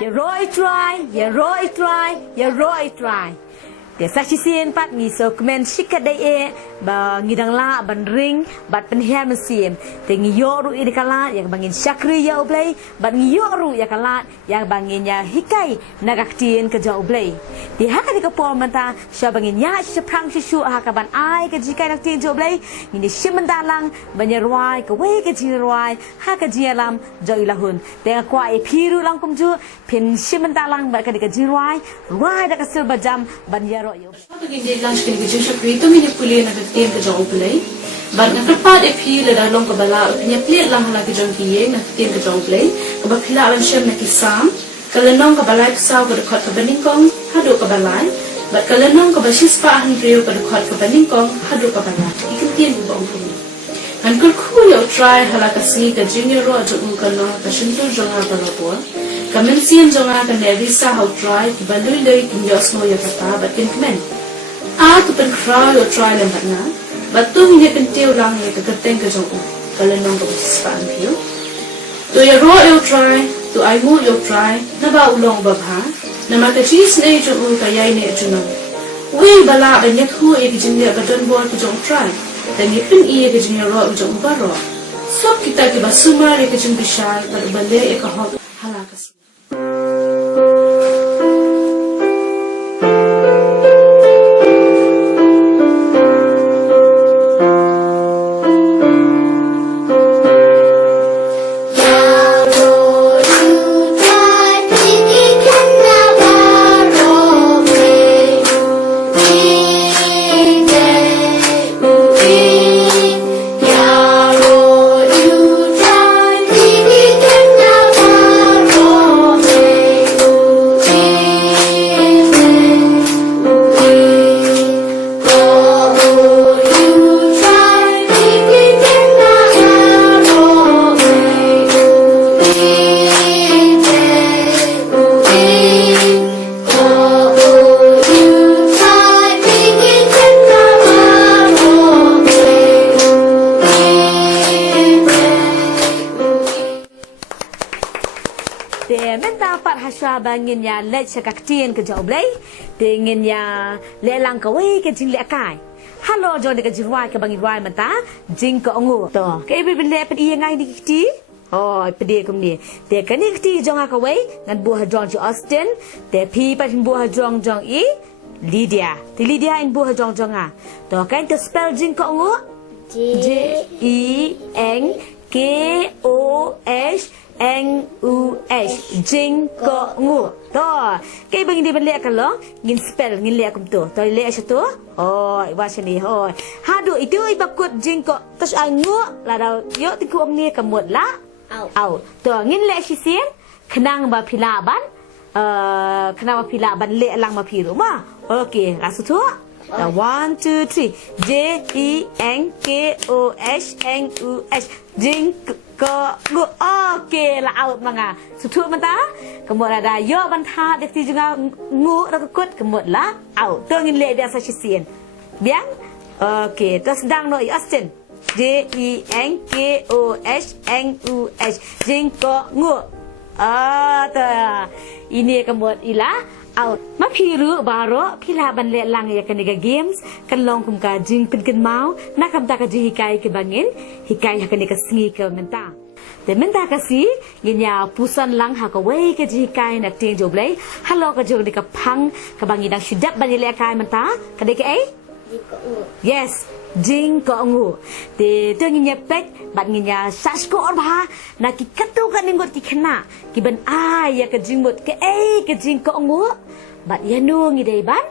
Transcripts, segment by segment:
ya roi try. Dia saksi sien pat ngi so kemen sikat dai ba ngidang la ban ring bat penher mesim te ngi yoru ide kala yang bangin syakri ya oblay bat ngi yoru ya kala yang bangin ya hikai nagaktien ke ja oblay di haka di kapol menta sya bangin ya seprang sisu haka ban ai ke jikai naktien jo oblay ngi simendalang banyarwai ke we ke jirwai haka jialam jo ilahun te kwa e piru lang kumju pin simendalang ba ke jirwai ruai da kasil bajam ban Satu gini lunch kini kerja syakri itu mini pulih nak kerja kerja upplay. Bar nak kerpat epi le dalam kebala punya plate lang lagi jom kiye nak kerja kerja upplay. Kebab pila alam syam nak kisam. Kalau nong kebala kisau kedekut kebeningkong hadu kebalai. Bar kalau nong kebasis pa handriu kedekut kebeningkong hadu kebalai. Ikan tian bong pulih. Kan kulku yo try hala kasih kerjanya roh jom kalau kasentu jangan berlaku. Kamen sian jonga kan nerisa how try balui lei kinjos no ya kata batin kemen tu pen kra yo try lem batna batu ni kan teu lang ya keteng ke jong kalau nong ko span pio to ya ro yo try to ai mu yo try na ba ulong ba bha na ma ka cheese nei jong ka yai ne juno we bala ba nyat hu e kijin le baton bor ko jong try dan ni pin e kijin ro jong ba ro so kita ke basuma re kijin bishal ba bale e ka ho halakas bangin ya let cakaktien ke jauh blay dengan ya lelang kawai ke jing lekai halo jom ke jirwai ke bangin wai mata jing ke ongu to ke ibu bin le pedi ngai di kiti oh pedi kum ni te kani kiti jong kawai ngan buah jong ju Austin te pi pa buah jong i Lydia ti Lydia in buah jong a to kan to spell jing ke ongu J E N K O S N-U-S Jing ko ngu to kay bang hindi balik kalau ngin spell ngin lihat kum tu to lihat satu oh bahasa ni oh hadu itu ibakut jing ko terus ngu la dau yo ti ku ni kamut la au to ngin lihat sisien kenang ba pilaban kenang ba pilaban le lang ma piru ma okey langsung tu 1 2 3 J E N K O S N U S Jing ko ngu okey laut manga sutu mata kemut ada yo bantha dekti juga ngu rakut kemut la au to ngin le biasa sisien biang okey terus dang no Austin J E N K O S N U S Jing ko ngu ini kemut ila out ma phiru baro phila ban le lang ya kaniga games kan long kum ka jing pin kan mau na kam ta ka ji hikai ke bangin hikai ha kaniga sngi ke menta de menta ka si ginya pusan lang ha ka wei ke ji hikai na ting jo blai halo ka jo dika phang ka bangin dang sidap ban le kai menta ka de ke ai yes jing ko ngu te to nginya pek bat nginya sasko ba na ki katu kan ngot ki khna ki ban ai ya ka jing mot ke ke jing ko ngu bat ya nu ngi dei ban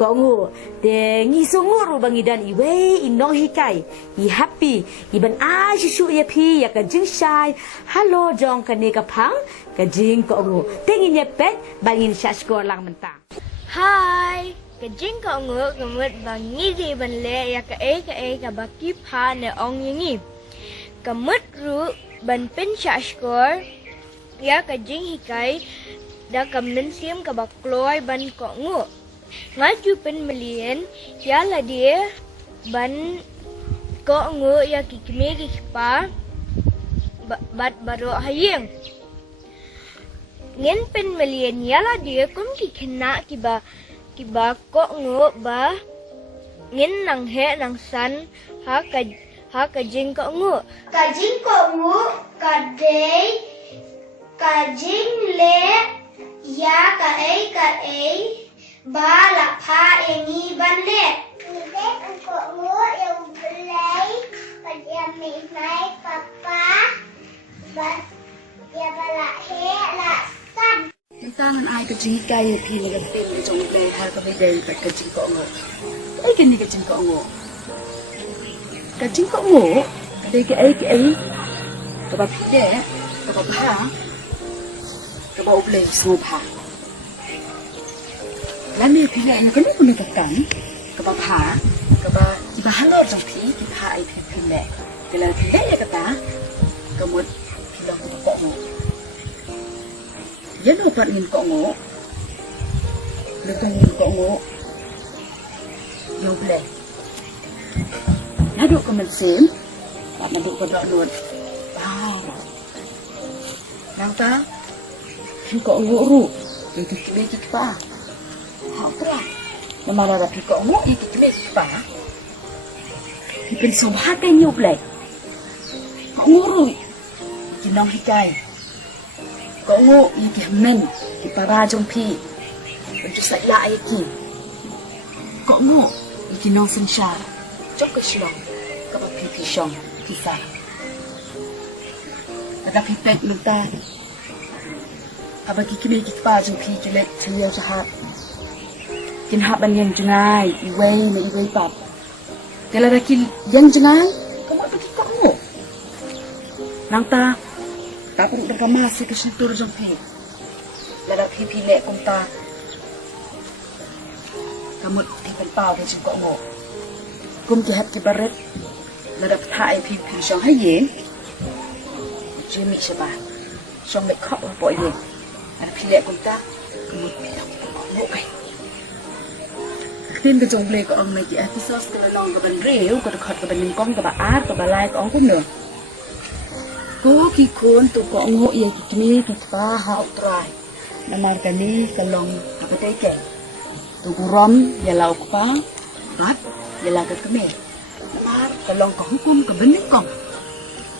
ko ngu te ngi sungu ru bang idan I we inong hikai I happy I ban ai shu ya pi ya ka jing shai halo jong ka ne ka phang ka jing ko ngu te nginya pek ban ngin sasko lang menta hi Kajing ko ngu gamut bangi di banle ya ka ka baki pa ne ong yingi. Kamut ru ban pin skor ya kajing hikai da kamnen sim ka bakloy ban ko ngu. Ngaju pin melien ya la dia ban ko ngu ya kikme kikpa bat baro hayeng. ngin pen melian yala dia kum ki kena ki ba ko ngo ba ngin nang he nang san ha ka jing ko ngo ka dei ka jing le ya ka ei ba la pha engi ban le ni de ko ngo eu play pa ya mi mai papa ba ya ba la he la san Tangan ai ke jing kai pi le ga tin le jong le har ka be dei pa ka jing ko ngo. Ai ke ni ka jing ko ngo. Ka jing ko ngo, ka dei ke ai. Ka ba pi de, ka ba ha. Ka ba uble so pa. La mi pi le na ka ni ku ni ka kan. Ka ba ha, ka ba ki ba ha lo jong pi ki pa ai pi le. Ke la pi le ka ta. Ka mo pi lo ko ngo. Yan o ngin ko ngo. Lekang ngin ko ngo. Yo ble. Naduk ko man sim. Pak naduk ko dok nut. Wow. Nang ta. Kin ko ngo ru. Iki kime ki pa. Hao tra. Mamara ra pi ko ngo iki kime ki pa. Ipin so ha kai nyu ble. Ngo ru. Ki nong hikai. Ko ngo iki men ki para jong pi untuk saya iki ko ngo iki nong sen sha chok ke shlong ka ba pi shong ki sa ada pi pek lunta aba ki kime ki pa jong pi ki le thia ja ha kin ha ban yen jungai I wei pap kala ra ki yen jungai ko ma ki ko ngo nang ta ta perlu masih ke sentur jong pi lada pi le kum ta kamu tipen pau ke jong ko ngo kum ki hat ki baret lada thai pi shong hai yen jimi shaba shong le khop bo yen ada pi le kum ta kamu ngo kai tin ke jong ble ko ong mai ki episode ke long ka ban reu ko khot ka ban ning kong ka ba ar ka ba lai ko ong kum nữa Ko ki kon tu ko ngo ye ki kini ki pa ha utrai namar kani kalong apa tai ke tu gurom ya lau pa rat ya la ka keme namar kalong ko hukum ka bening kong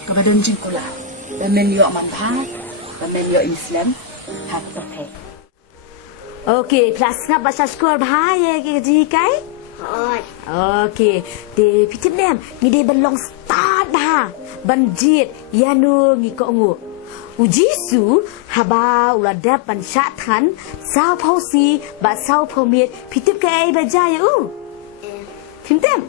ka badan jing kula da men yo man tha da men yo islam ha ta the Okay, plus ngap bahasa sekolah bahaya ke ji kai? Okay, de pitip dem ngi de belong start dah. Banjit yanu ngi ko ngu. Ujisu haba uladap ban syatan sao pausi ba sao paumiet pitip ke ai bajaya Pintem.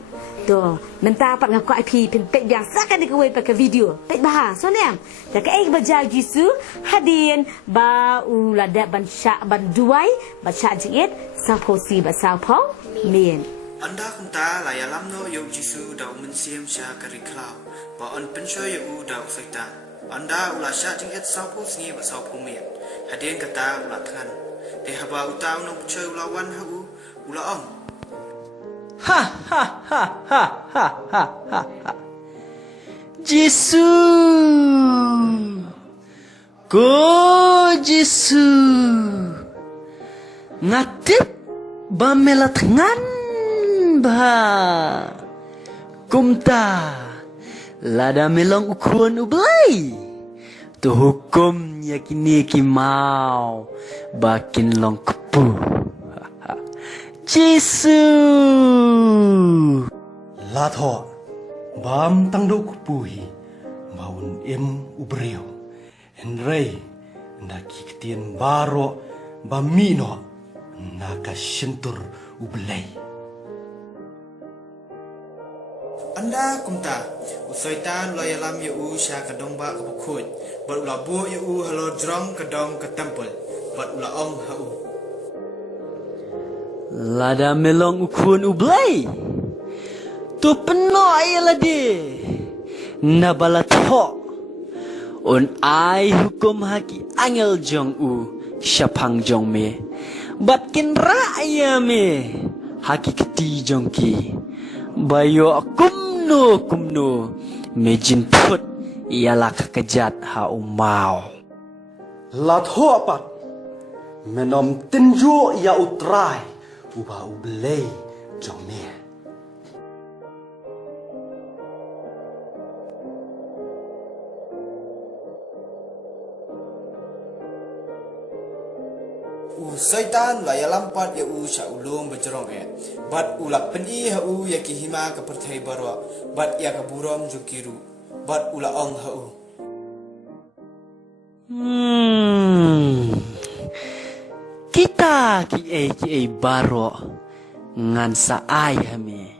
Tu, mentah pat ngak ai pi pin pek biasa kan ke wei pakai video. Pek bah, so nem. Da ke ai bajaya jisu hadin ba uladap ban syak ban duai ba syak jingit sao pausi ba sao pau mien. Anda kumta layalam no yuk jisu dau mensiam sya kariklau ba on penshoy u dau saitan anda ula sya jingit saupu singi ba saupu miet hadien kata ula tangan de haba utau no choy ula wan ha u ula ong ha ha ha ha ha ha ha jisu ko jisu ngatip ba melatngan ba kumta lada melong ukuan ublay tu hukum yakini ki mau bakin long kepu Jisu la tho bam tang do kupuhi maun em ubreo en rei na kiktian baro bamino na ka shintur ublay Anda kumta usaitan layalam yu u sya kadong ba kabukut bat ula bu yu u halo drong kadong ke temple bat ula ong ha u lada melong ukuan ublay tu penoy ladi na balatho on ai hukum haki angel jong u syapang jong me batkin raya me haki keti jong ki bayo kumno mejin put ialah kekejat ha umau la tho pat menom tinju ya utrai uba ublei jong me. Syaitan la ya lampat ya sha ulung berjerong bat ulak peni ya ki hima ka perthai barwa bat ya ka burom jukiru bat ula ong Kita ki baro ngan sa ai hame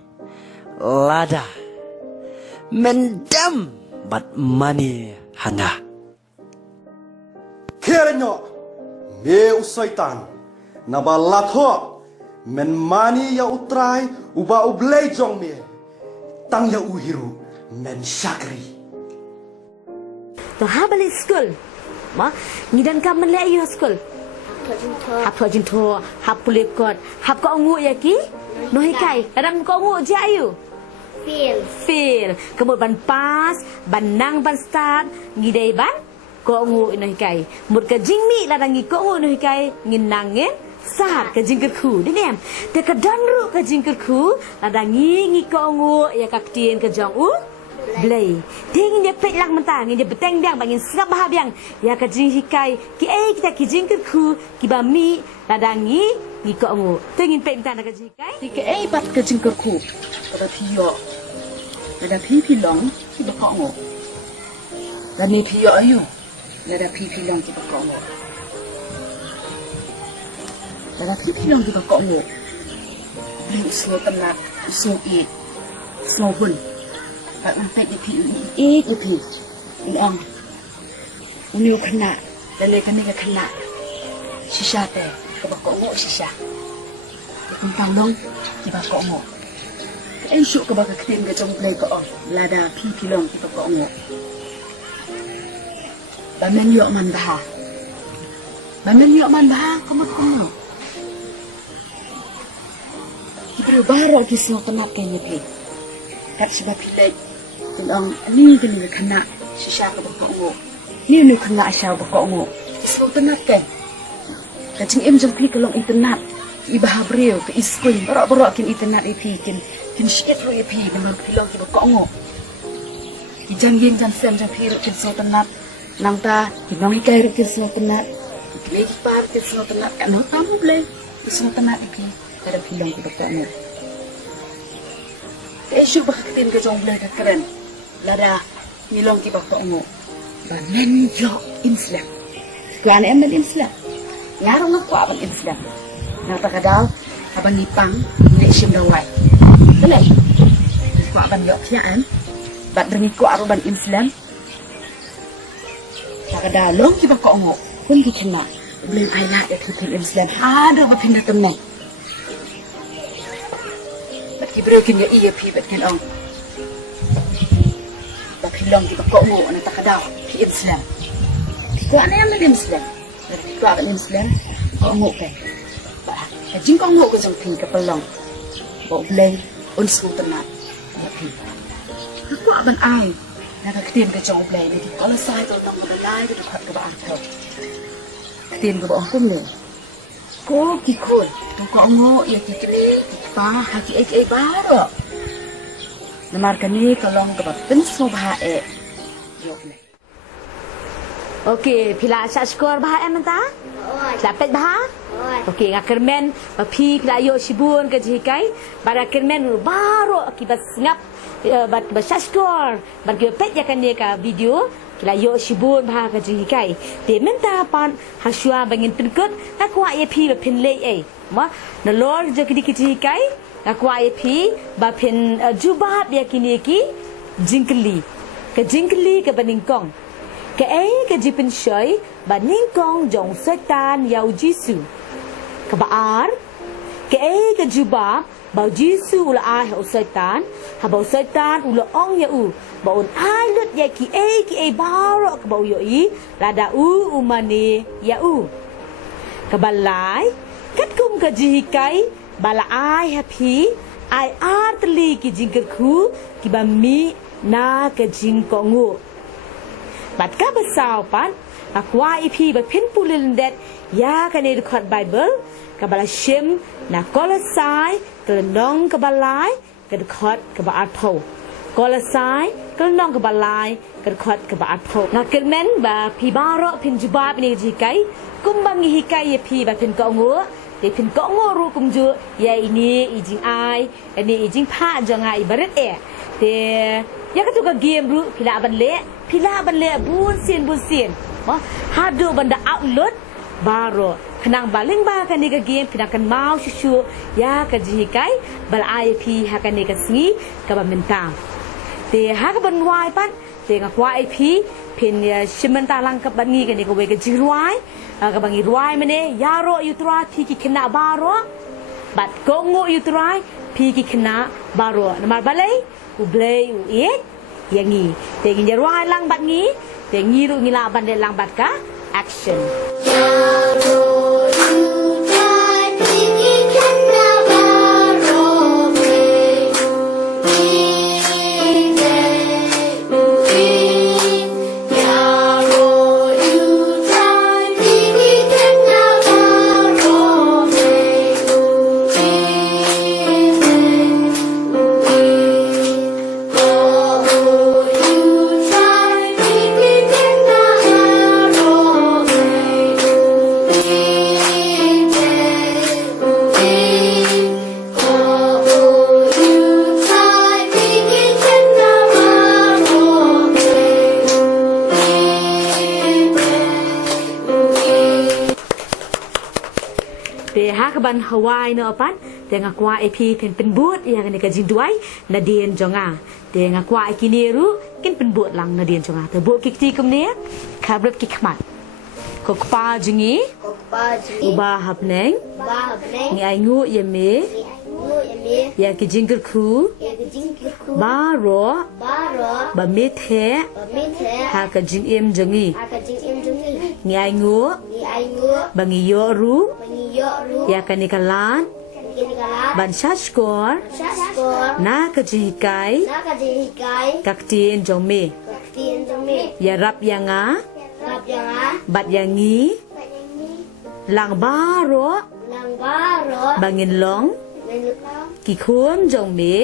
lada mendam bat mani hanga. Kerenyo me usaitan nabalatho men mani ya utrai uba ublei jong me tang ya uhiru men syakri. To habali school. Ma, ngidan kam men le you school. Hap thua jin tho, hap pulikot, hap ko ngu ya ki? No hi kai, adam ko ngu je ayu. Feel. Kemud ban pas, ban nang ban start, ngidai ban ko ngu no hi kai. Mut ka jingmi la dangi ko ngu no hi kai, ngin nangin saat ka jingker khu di nem. Te ka danru ka jingker khu la dangi ngi ko ngu ya ka tien ka jong u. Blay, tingin dia pek lang mentang, dia beteng biang bangin serap bahabiang. Ya ka jing hikai, ki kita ki jingker khu, ki bami la dangi ngi ko ngu. Tingin pek mentang ka jing hikai. Ki bat ka jingker khu. Ka piyo. Ada pi long ki ba ko ngu. Dan ni piyo ayu. Ada pi long ki ba ko ngu. Ada pi long ki ba ko ngu. Ni usul tamnak, usul e. Usul hun. Bạn mang tay đi phi ít đi phi anh ông nhiều khăn nạ lên lấy cái này khăn nạ shisha tè cái bọc cọ ngộ shisha không tao lông thì bọc cọ ngộ em sụt cái bọc cái tiền cái trong play cọ là đà phi lông thì bọc cọ ngộ bạn men nhọ man bah có mất không nào kita baru kisah kenapa kayaknya phi kat sebab pilih tentang ni kena kena sisa ke bakok ngo ni nu kena asal bakok ngo sebab tenat kan kacing em jam pi kelong internet ibah breu ke iskul barok kin internet ipi kin shit ro ipi dengan pilong ke bakok ngo ijang yen jan sem jam pi kin so tenat nang ta kinong ikai kin so tenat lagi par kin so tenat kan no tamu ble so tenat ipi kada pilong ke bakok ngo Esok bakatin ke jong blai keren. Lada nilong ki bakok ngo. Banen yo Islam. Kuan em men Islam. Ngarong ngak kwa ban Islam. Na ta kadal abang nipang ni sim dawai. Belai. Kwa ban yo kya em. Bat drengi kwa ro ban Islam. Ta kadal long ki bakok ngo. Kun ki chena. Blai ayat ya ki Islam. Ada ba pindah temne. Ibrokin ya iya pi batkan ong. Bakilong di bakok mo na takadaw pi Islam. Ko ana yang Islam. Ko ana Islam. Ko mo pe. Jing ko mo ko jong pi ka pelong. Bo bleng un su tenat. Ya pi. Ko aban ai. Na ka ktien ka jong bleng ni ko la sai to tong mo lai ko khat ka ba tho. Ktien ko ba ong ne. Ko ki ko. Ko ngo ya ki kle. Pa haki ai baro. Namar kani kalong ke batin subha Yok le. Okey, pila asal skor bah menta? Dapat bah? Okey, ngakermen pi pila yo shibun ke jikai, bara kermen baro akibat ngap bat basas skor. Bat ke pet ya kan dia ka video kila yo shibun bah ke jikai. Te menta pan hasua bangin penkut, aku ai pi pen le ma na lor je kidi kai aku ai pi ba pen jubah dia kini ki jingkli ke baningkong ke jipen shoy baningkong jong setan yau jisu ke baar ke jubah bau jisu ula ai ho setan ha bau setan ula ong ya u bau ai lut ya ki baro ke bau yo i lada umane ya u ke balai kat kum ka jihikai bala ai happy ai artli ki jingker khu ki bami na ka jing ko ngu bat ka basau pan akwa ipi ba pin pulin det ya kan e khot bible ka bala shem na kolosai ke nong ka balai ka khot ka ba atho kolosai ke nong ka balai ka khot ka ba atho na kelmen ba pi ba ro pin jubab ni ji kai kum bang hi kai ye pi ba pin ko ngo de pin ko ngo ru kum ju ya ini ijing ai ini ijing pha jangai baret e de ya ka tu ka game ru pila ban le bun sin hadu banda outlet baro kenang baling ba kan ni ka game pina kan mau shu ya ka ji kai bal IP ha kan ni ka singi ka ba mentang te ha ka ban wai pan te nga kwa IP pin shimenta lang ka ban ni ka ni ka we ka ji ruai ka bangi ruai mane ya ro yu tra thi ki kena baro bat ko ngo yu trai pi ki kena baro namar balai u blay u it yangi te ngi ruai lang bat ngi te ngi ru ngi la ban de lang bat ka action ban Hawaii no pan te nga kwa EP pen but yang ni ka jinduai na dien jonga te nga kwa ikiniru kin pen but lang na dien jonga te bu kikti kumne khabrut ki khmat ko pa jingi uba hapneng ngi aingu yeme ya ki jingir khu baro ba mithe ha ka jing em jongi ngi aingu bangi yoru ya kanikalan ban shashkor na kajihikai kaktien jome ya rap yanga bat yangi lang baro bangin long ki khun jome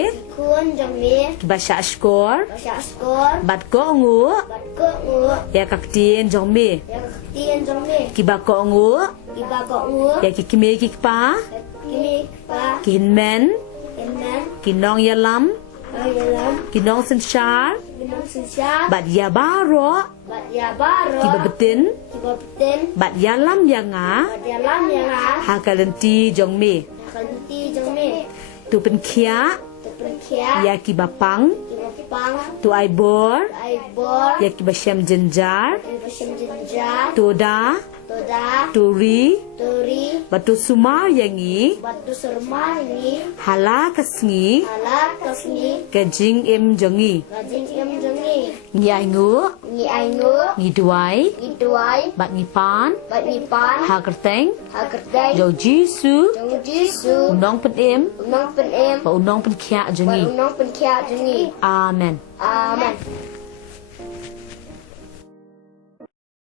ba shashkor bat ko ngu ya kaktien jome ki ba ko ngu ya ki kime ki pa kin men kin nong yalam kin nong senshar bat ya baro ki ba betin bat yalam yanga ha kalenti jongme tu pen khia ya ki ba pang tu ai bor ya ki ba shem jenjar tu da Turi Batu sumar yangi Hala kasngi Kajing em jongi Ngi aingu Ngi duai Bat ngi pan Ha kerteng Jau jisu Unong pen em Ba unong pen kia jongi Amen